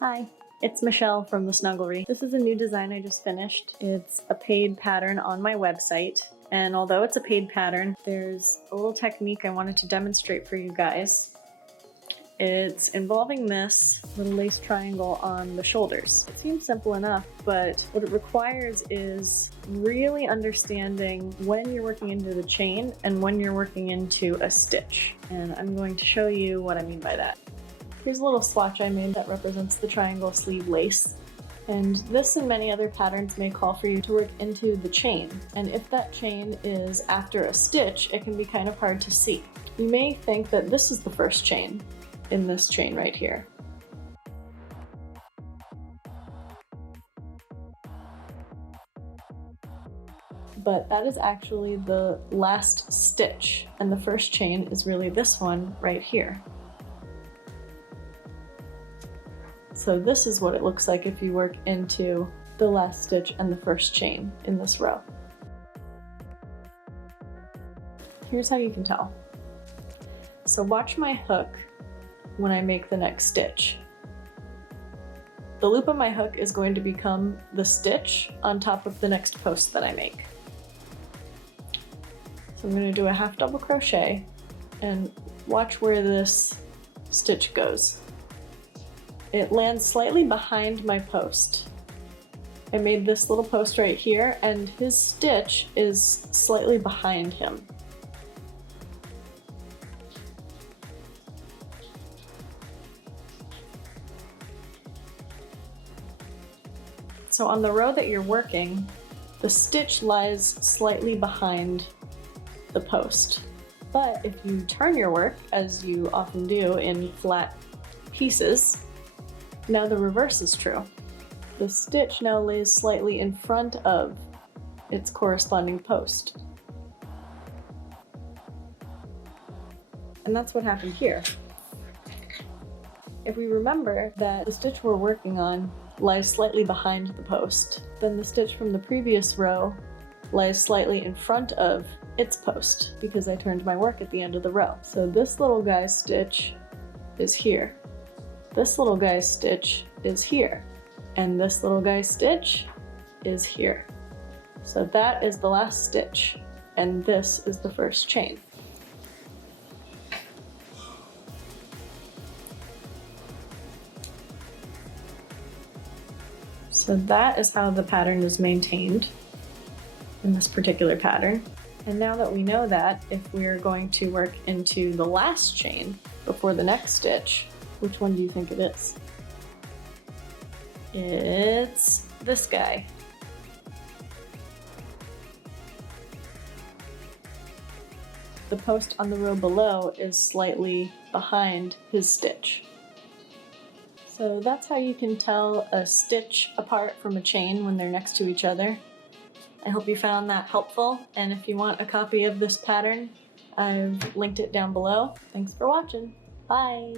Hi, it's Michelle from The Snugglery. This is a new design I just finished. It's a paid pattern on my website, and although it's a paid pattern, there's a little technique I wanted to demonstrate for you guys. It's involving this little lace triangle on the shoulders. It seems simple enough, but what it requires is really understanding when you're working into the chain and when you're working into a stitch. And I'm going to show you what I mean by that. Here's a little swatch I made that represents the triangle sleeve lace. And this and many other patterns may call for you to work into the chain. And if that chain is after a stitch, it can be kind of hard to see. You may think that this is the first chain in this chain right here. But that is actually the last stitch, and the first chain is really this one right here. So this is what it looks like if you work into the last stitch and the first chain in this row. Here's how you can tell. So watch my hook when I make the next stitch. The loop of my hook is going to become the stitch on top of the next post that I make. So I'm going to do a half double crochet and watch where this stitch goes. It lands slightly behind my post. I made this little post right here, and his stitch is slightly behind him. So on the row that you're working, the stitch lies slightly behind the post. But if you turn your work, as you often do in flat pieces, now the reverse is true. The stitch now lays slightly in front of its corresponding post. And that's what happened here. If we remember that the stitch we're working on lies slightly behind the post, then the stitch from the previous row lies slightly in front of its post because I turned my work at the end of the row. So this little guy's stitch is here. This little guy's stitch is here. And this little guy's stitch is here. So that is the last stitch, and this is the first chain. So that is how the pattern is maintained in this particular pattern. And now that we know that, if we're going to work into the last chain before the next stitch, which one do you think it is? It's this guy. The post on the row below is slightly behind his stitch. So that's how you can tell a stitch apart from a chain when they're next to each other. I hope you found that helpful, and if you want a copy of this pattern, I've linked it down below. Thanks for watching. Bye!